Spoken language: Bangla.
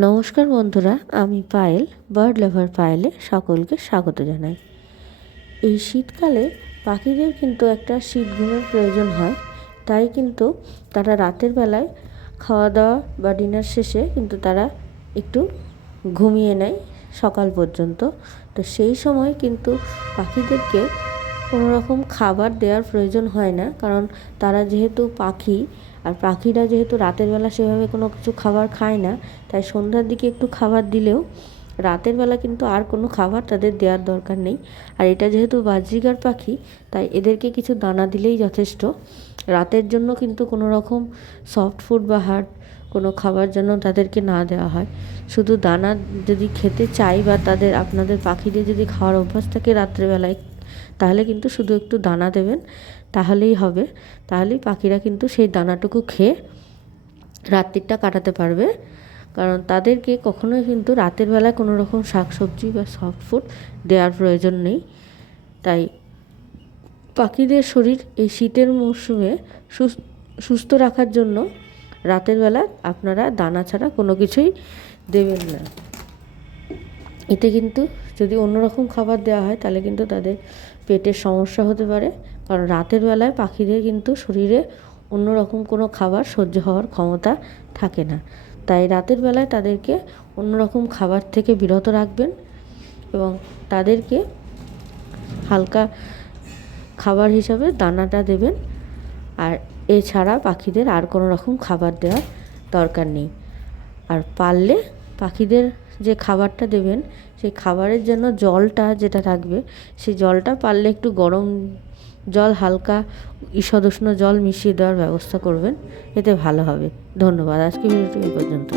নমস্কার বন্ধুরা, আমি পায়েল, বার্ড লাভার পায়েলে সকলকে স্বাগত জানাই। এই শীতকালে পাখিদের কিন্তু একটা শীত ঘুমের প্রয়োজন হয়, তাই কিন্তু তারা রাতের বেলায় খাওয়া দাওয়া বা ডিনার শেষে কিন্তু তারা একটু ঘুমিয়ে নেয় সকাল পর্যন্ত। তো সেই সময় কিন্তু পাখিদেরকে কোনো রকম খাবার দেওয়ার প্রয়োজন হয় না, কারণ তারা যেহেতু পাখি আর পাখিরা যেহেতু রাতের বেলা সেভাবে কোনো কিছু খাবার খায় না, তাই সন্ধ্যার দিকে একটু খাবার দিলেও রাতের বেলা কিন্তু আর কোনো খাবার তাদের দেওয়ার দরকার নেই। আর এটা যেহেতু বাজরিগার পাখি, তাই এদেরকে কিছু দানা দিলেই যথেষ্ট। রাতের জন্য কিন্তু কোনো রকম সফট ফুড বা হার্ড কোনো খাবার যেন তাদেরকে না দেওয়া হয়। শুধু দানা যদি খেতে চাই বা আপনাদের পাখিদের যদি খাওয়ার অভ্যাস থাকে রাত্রেবেলায়, তাহলে কিন্তু শুধু একটু দানা দেবেন, তাহলেই হবে। তাহলেই পাখিরা কিন্তু সেই দানাটুকু খেয়ে রাত্রিটা কাটাতে পারবে। কারণ তাদেরকে কখনোই কিন্তু রাতের বেলায় কোনো রকম শাকসবজি বা সফট ফুড দেওয়ার প্রয়োজন নেই। তাই পাখিদের শরীর এই শীতের মরশুমে সুস্থ রাখার জন্য রাতের বেলা আপনারা দানা ছাড়া কোনো কিছুই দেবেন না। এতে কিন্তু যদি অন্যরকম খাবার দেওয়া হয় তাহলে কিন্তু তাদের পেটের সমস্যা হতে পারে, কারণ রাতের বেলায় পাখিদের কিন্তু শরীরে অন্যরকম কোনো খাবার সহ্য হওয়ার ক্ষমতা থাকে না। তাই রাতের বেলায় তাদেরকে অন্যরকম খাবার থেকে বিরত রাখবেন এবং তাদেরকে হালকা খাবার হিসাবে দানাটা দেবেন। আর এছাড়া পাখিদের আর কোনো রকম খাবার দেওয়ার দরকার নেই। আর পারলে পাখিদের যে খাবারটা দেবেন, সেই খাবারের জন্য জলটা যেটা থাকবে, সেই জলটা পারলে একটু গরম জল, হালকা ঈষদুষ্ণ জল মিশিয়ে দেওয়ার ব্যবস্থা করবেন, এতে ভালো হবে। ধন্যবাদ। আজকে ভিডিওটি এই পর্যন্ত।